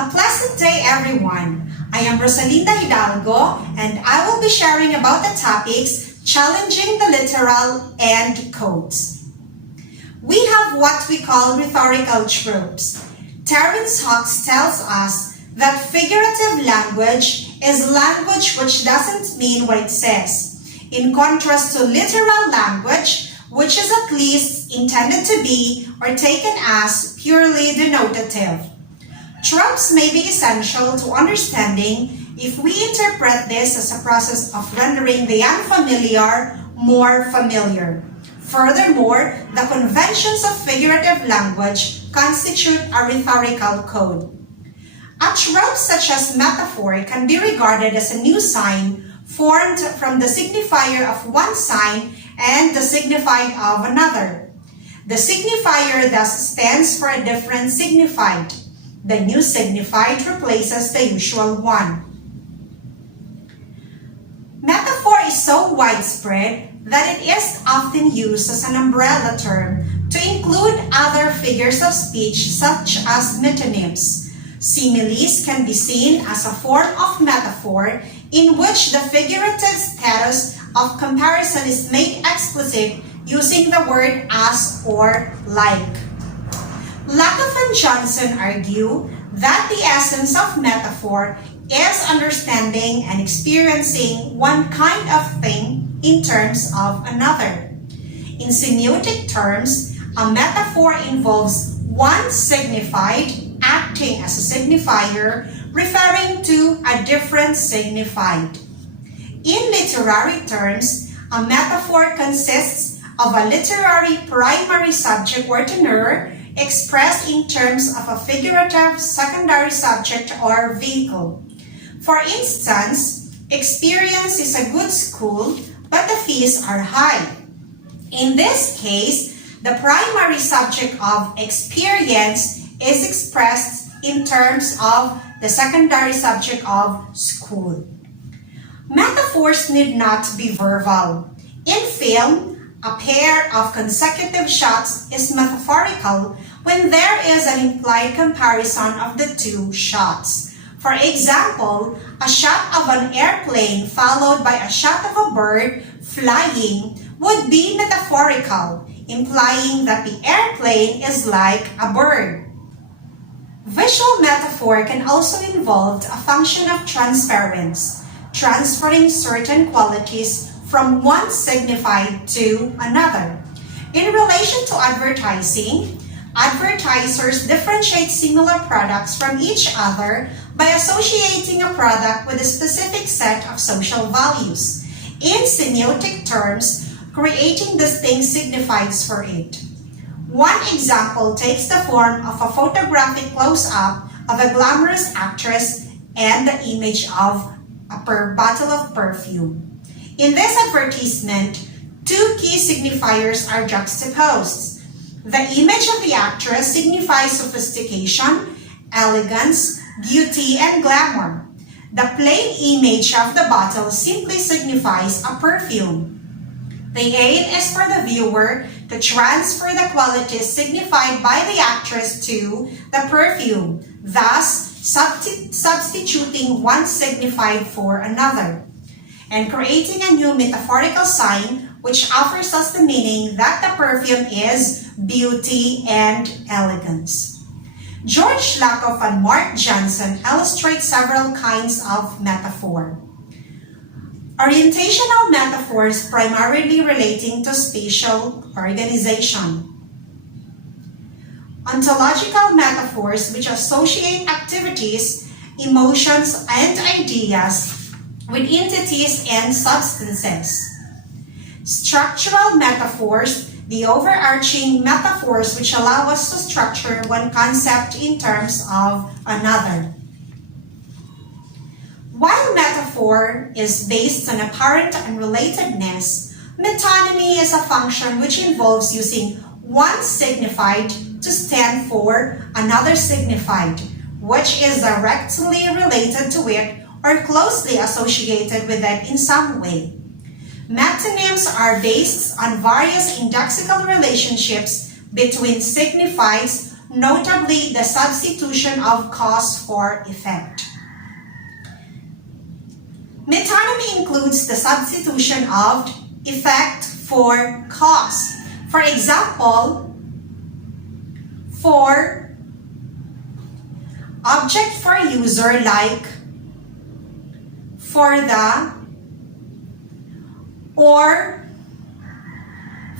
A pleasant day, everyone. I am Rosalinda Hidalgo, and I will be sharing about the topics challenging the literal and codes. We have what we call rhetorical tropes. Terence Hawkes tells us that figurative language is language which doesn't mean what it says, in contrast to literal language, which is at least intended to be or taken as purely denotative. Tropes may be essential to understanding if we interpret this as a process of rendering the unfamiliar more familiar. Furthermore, the conventions of figurative language constitute a rhetorical code. A trope such as metaphor can be regarded as a new sign formed from the signifier of one sign and the signified of another. The signifier thus stands for a different signified. The new signified replaces the usual one. Metaphor is so widespread that it is often used as an umbrella term to include other figures of speech such as metonyms. Similes can be seen as a form of metaphor in which the figurative status of comparison is made explicit using the word as or like. Lakoff and Johnson argue that the essence of metaphor is understanding and experiencing one kind of thing in terms of another. In semiotic terms, a metaphor involves one signified acting as a signifier, referring to a different signified. In literary terms, a metaphor consists of a literary primary subject or tenor expressed in terms of a figurative secondary subject or vehicle. For instance, experience is a good school, but the fees are high. In this case, the primary subject of experience is expressed in terms of the secondary subject of school. Metaphors need not be verbal. In film, a pair of consecutive shots is metaphorical when there is an implied comparison of the two shots. For example, a shot of an airplane followed by a shot of a bird flying would be metaphorical, implying that the airplane is like a bird. Visual metaphor can also involve a function of transference, transferring certain qualities from one signified to another. In relation to advertising, advertisers differentiate similar products from each other by associating a product with a specific set of social values. In semiotic terms, creating distinct signifieds for it. One example takes the form of a photographic close-up of a glamorous actress and the image of a bottle of perfume. In this advertisement, two key signifiers are juxtaposed. The image of the actress signifies sophistication, elegance, beauty, and glamour. The plain image of the bottle simply signifies a perfume. The aim is for the viewer to transfer the qualities signified by the actress to the perfume, thus substituting one signified for another, and creating a new metaphorical sign which offers us the meaning that the perfume is beauty and elegance. George Lakoff and Mark Johnson illustrate several kinds of metaphor. Orientational metaphors primarily relating to spatial organization. Ontological metaphors which associate activities, emotions, and ideas with entities and substances. Structural metaphors, the overarching metaphors which allow us to structure one concept in terms of another. While metaphor is based on apparent unrelatedness, metonymy is a function which involves using one signified to stand for another signified, which is directly related to it or closely associated with it in some way. Metonyms are based on various indexical relationships between signifieds notably the substitution of cause for effect. Metonymy includes the substitution of effect for cause. For example, for object for user like for the or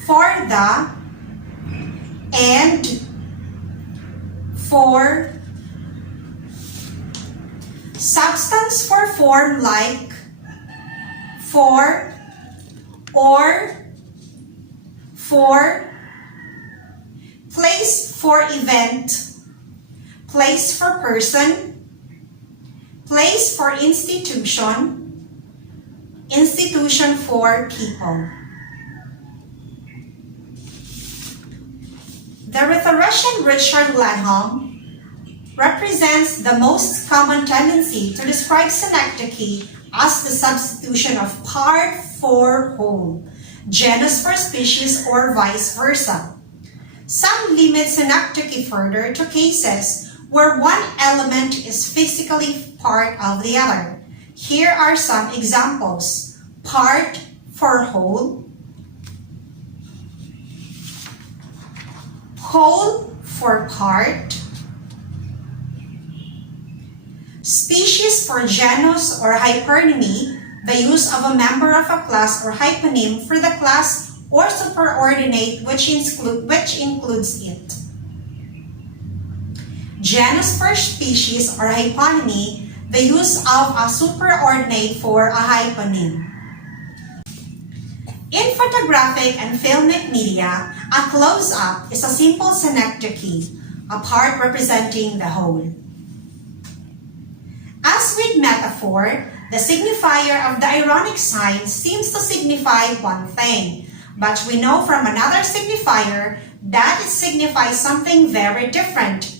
for the and for substance for form like for or for place for event, place for person, place for institution, institution for people. The rhetorician Richard Lanham represents the most common tendency to describe synecdoche as the substitution of part for whole, genus for species, or vice versa. Some limit synecdoche further to cases where one element is physically part of the other. Here are some examples. Part for whole, whole for part, species for genus or hypernymy, the use of a member of a class or hyponym for the class or superordinate which includes it. Genus for species or hyponymy, the use of a superordinate for a hyponym. In photographic and filmic media, a close-up is a simple synecdoche, a part representing the whole. As with metaphor, the signifier of the ironic sign seems to signify one thing, but we know from another signifier that it signifies something very different.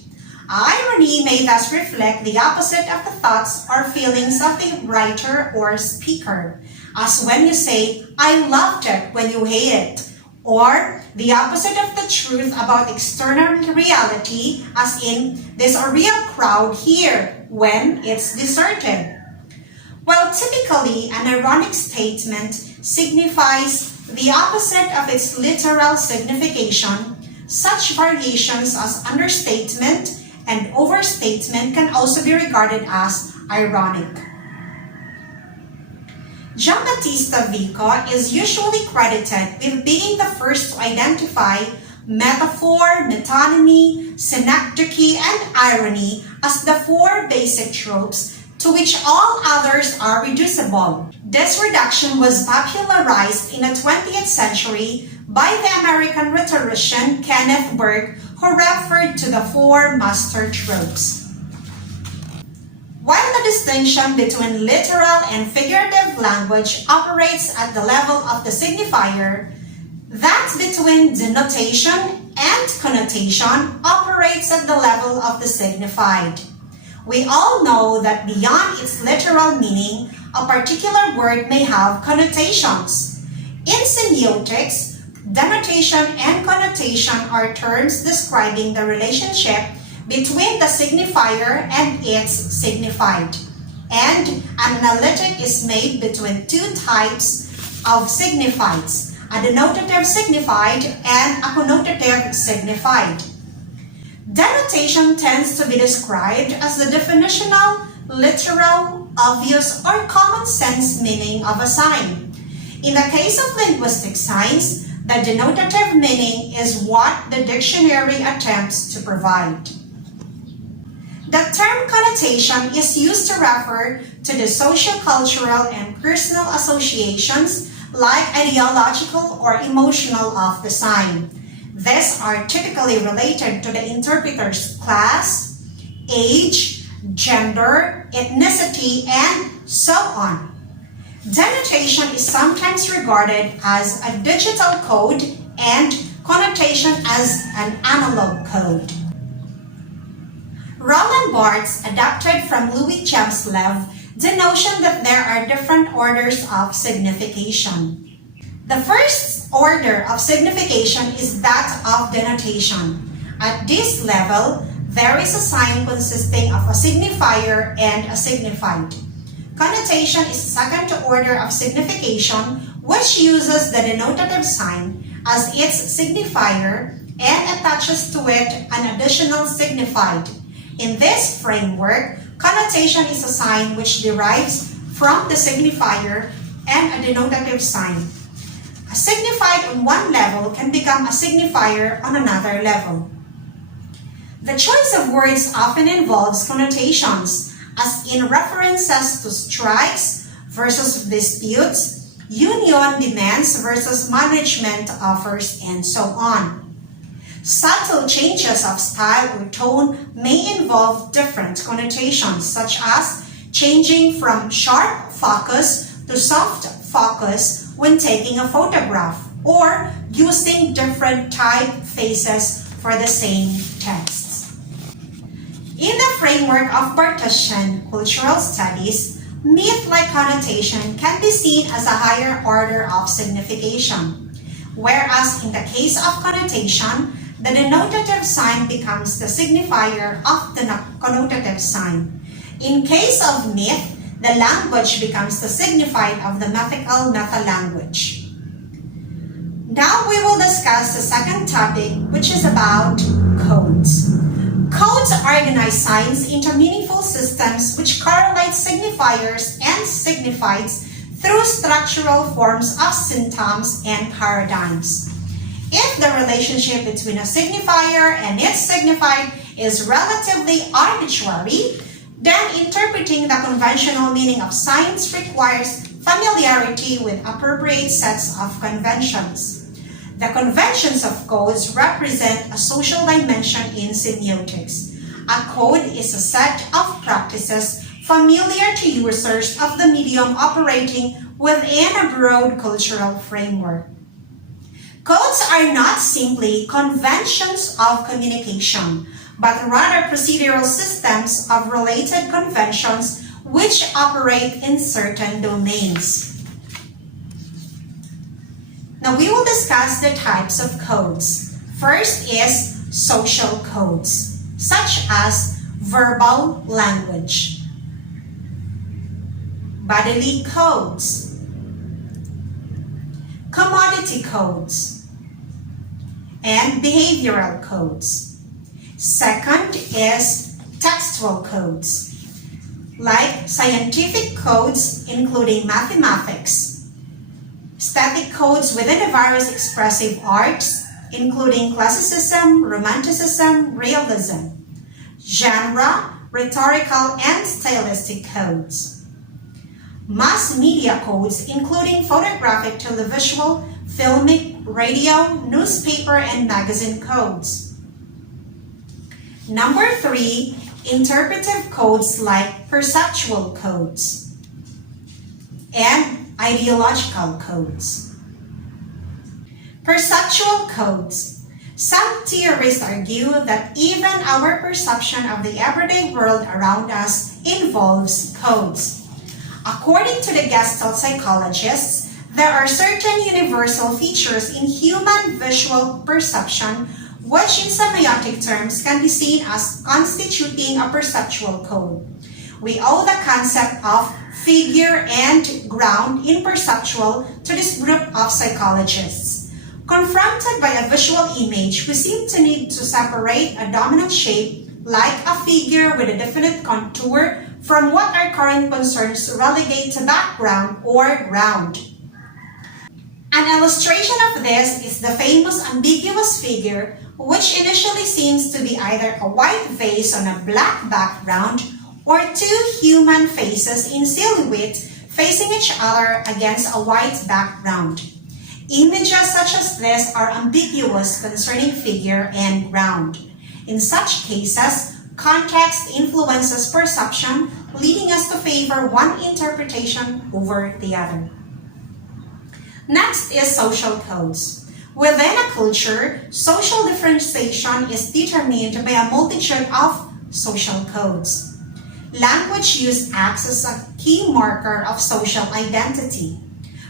Irony may thus reflect the opposite of the thoughts or feelings of the writer or speaker, as when you say, "I loved it" when you hate it, or the opposite of the truth about external reality, as in, "There's a real crowd here" when it's deserted. While typically an ironic statement signifies the opposite of its literal signification, such variations as understatement and overstatement can also be regarded as ironic. Giambattista Vico is usually credited with being the first to identify metaphor, metonymy, synecdoche, and irony as the four basic tropes to which all others are reducible. This reduction was popularized in the 20th century by the American rhetorician Kenneth Burke, who referred to the four master tropes. While the distinction between literal and figurative language operates at the level of the signifier, that between denotation and connotation operates at the level of the signified. We all know that beyond its literal meaning, a particular word may have connotations. In semiotics, denotation and connotation are terms describing the relationship between the signifier and its signified. And an analytic is made between two types of signifieds, a denotative signified and a connotative signified. Denotation tends to be described as the definitional, literal, obvious, or common sense meaning of a sign. In the case of linguistic signs, the denotative meaning is what the dictionary attempts to provide. The term connotation is used to refer to the socio-cultural and personal associations like ideological or emotional of the sign. These are typically related to the interpreter's class, age, gender, ethnicity, and so on. Denotation is sometimes regarded as a digital code and connotation as an analog code. Roland Barthes adapted from Louis Chemslev the notion that there are different orders of signification. The first order of signification is that of denotation. At this level, there is a sign consisting of a signifier and a signified. Connotation is the second order of signification, which uses the denotative sign as its signifier and attaches to it an additional signified. In this framework, connotation is a sign which derives from the signifier and a denotative sign. A signified on one level can become a signifier on another level. The choice of words often involves connotations, as in references to strikes versus disputes, union demands versus management offers, and so on. Subtle changes of style or tone may involve different connotations, such as changing from sharp focus to soft focus when taking a photograph, or using different typefaces for the same texts. In the framework of partition cultural studies, myth-like connotation can be seen as a higher order of signification, whereas in the case of connotation, the denotative sign becomes the signifier of the connotative sign. In case of myth, the language becomes the signified of the mythical meta-language. Now we will discuss the second topic, which is about codes. Codes organize signs into meaningful systems which correlate signifiers and signifieds through structural forms of symptoms and paradigms. If the relationship between a signifier and its signified is relatively arbitrary, then interpreting the conventional meaning of signs requires familiarity with appropriate sets of conventions. The conventions of codes represent a social dimension in semiotics. A code is a set of practices familiar to users of the medium operating within a broad cultural framework. Codes are not simply conventions of communication, but rather procedural systems of related conventions which operate in certain domains. Now we will discuss the types of codes. First is social codes, such as verbal language, bodily codes, commodity codes, and behavioral codes. Second is textual codes, like scientific codes including mathematics, static codes within the various expressive arts, including classicism, romanticism, realism, genre, rhetorical, and stylistic codes. Mass media codes, including photographic, televisual, filmic, radio, newspaper, and magazine codes. Number 3, interpretive codes like perceptual codes and ideological codes. Perceptual codes. Some theorists argue that even our perception of the everyday world around us involves codes. According to the Gestalt psychologists, there are certain universal features in human visual perception which in semiotic terms can be seen as constituting a perceptual code. We owe the concept of figure and ground in perceptual to this group of psychologists. Confronted by a visual image, we seem to need to separate a dominant shape, like a figure with a definite contour, from what our current concerns relegate to background or ground. An illustration of this is the famous ambiguous figure, which initially seems to be either a white vase on a black background or two human faces in silhouette facing each other against a white background. Images such as this are ambiguous concerning figure and ground. In such cases, context influences perception, leading us to favor one interpretation over the other. Next is social codes. Within a culture, social differentiation is determined by a multitude of social codes. Language use acts as a key marker of social identity.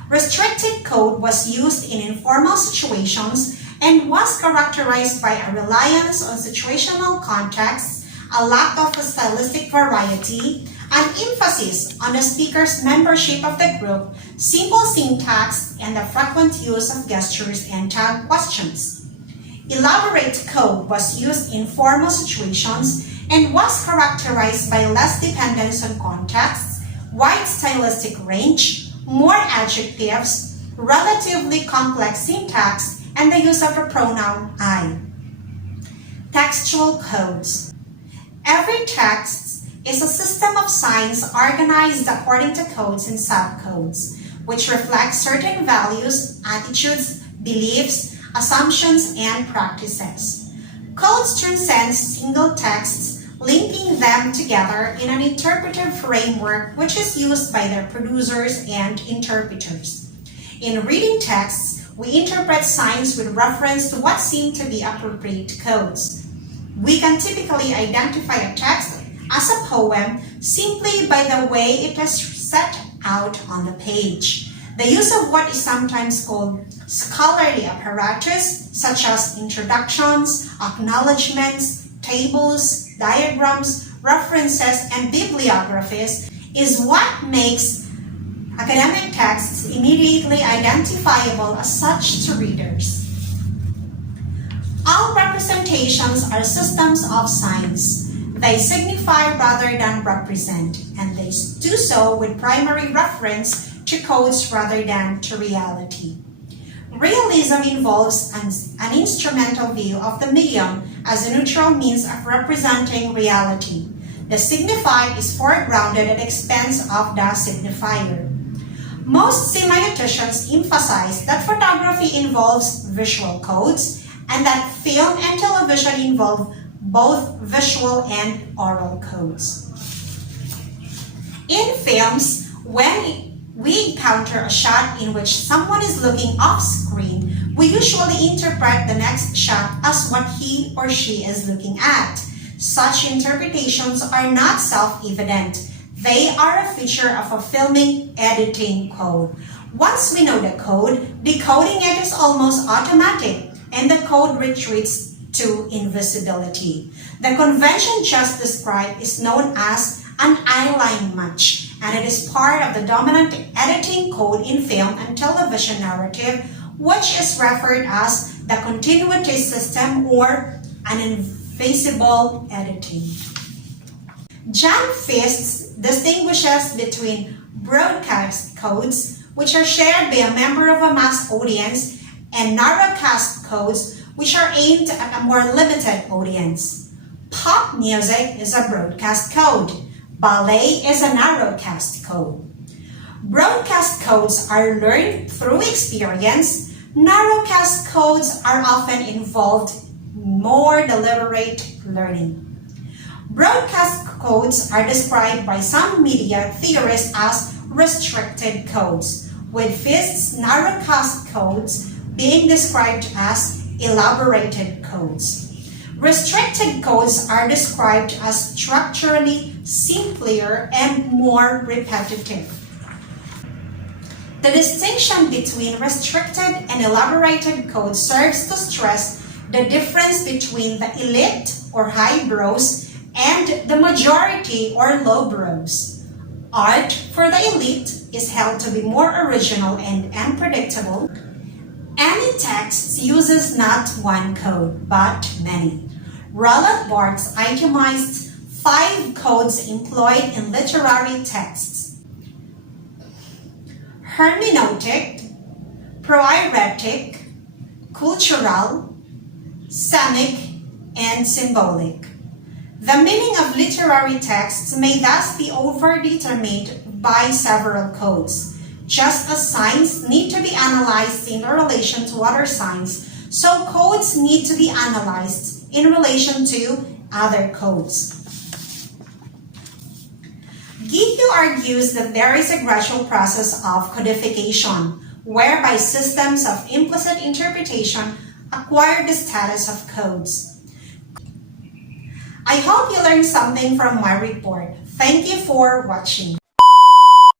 Restricted code was used in informal situations and was characterized by a reliance on situational context, a lack of a stylistic variety, an emphasis on the speaker's membership of the group, simple syntax, and the frequent use of gestures and tag questions. Elaborate code was used in formal situations and was characterized by less dependence on context, wide stylistic range, more adjectives, relatively complex syntax, and the use of the pronoun I. Textual codes. Every text is a system of signs organized according to codes and subcodes, which reflect certain values, attitudes, beliefs, assumptions, and practices. Codes transcend single texts, linking them together in an interpretive framework which is used by their producers and interpreters. In reading texts, we interpret signs with reference to what seem to be appropriate codes. We can typically identify a text as a poem simply by the way it is set out on the page. The use of what is sometimes called scholarly apparatus, such as introductions, acknowledgments, tables, diagrams, references, and bibliographies, is what makes academic texts immediately identifiable as such to readers. All representations are systems of signs. They signify rather than represent, and they do so with primary reference to codes rather than to reality. Realism involves an instrumental view of the medium as a neutral means of representing reality. The signified is foregrounded at the expense of the signifier. Most semioticians emphasize that photography involves visual codes and that film and television involve both visual and oral codes. In films, when we encounter a shot in which someone is looking off screen, we usually interpret the next shot as what he or she is looking at. Such interpretations are not self-evident. They are a feature of a filming editing code. Once we know the code, decoding it is almost automatic, and the code retreats to invisibility. The convention just described is known as an eyeline match, and it is part of the dominant editing code in film and television narrative, which is referred as the continuity system or an invisible editing. John Fiske distinguishes between broadcast codes, which are shared by a member of a mass audience, and narrowcast codes, which are aimed at a more limited audience. Pop music is a broadcast code. Ballet is a narrowcast code. Broadcast codes are learned through experience. Narrowcast codes are often involved more deliberate learning. Broadcast codes are described by some media theorists as restricted codes, with Fiske's narrowcast codes being described as elaborated codes. Restricted codes are described as structurally simpler and more repetitive. The distinction between restricted and elaborated codes serves to stress the difference between the elite or highbrows and the majority or lowbrows. Art for the elite is held to be more original and unpredictable. Any text uses not one code, but many. Roland Barthes itemized 5 codes employed in literary texts: hermeneutic, proairetic, cultural, semic, and symbolic. The meaning of literary texts may thus be overdetermined by several codes. Just as signs need to be analyzed in relation to other signs, so codes need to be analyzed in relation to other codes. Githu argues that there is a gradual process of codification, whereby systems of implicit interpretation acquire the status of codes. I hope you learned something from my report. Thank you for watching.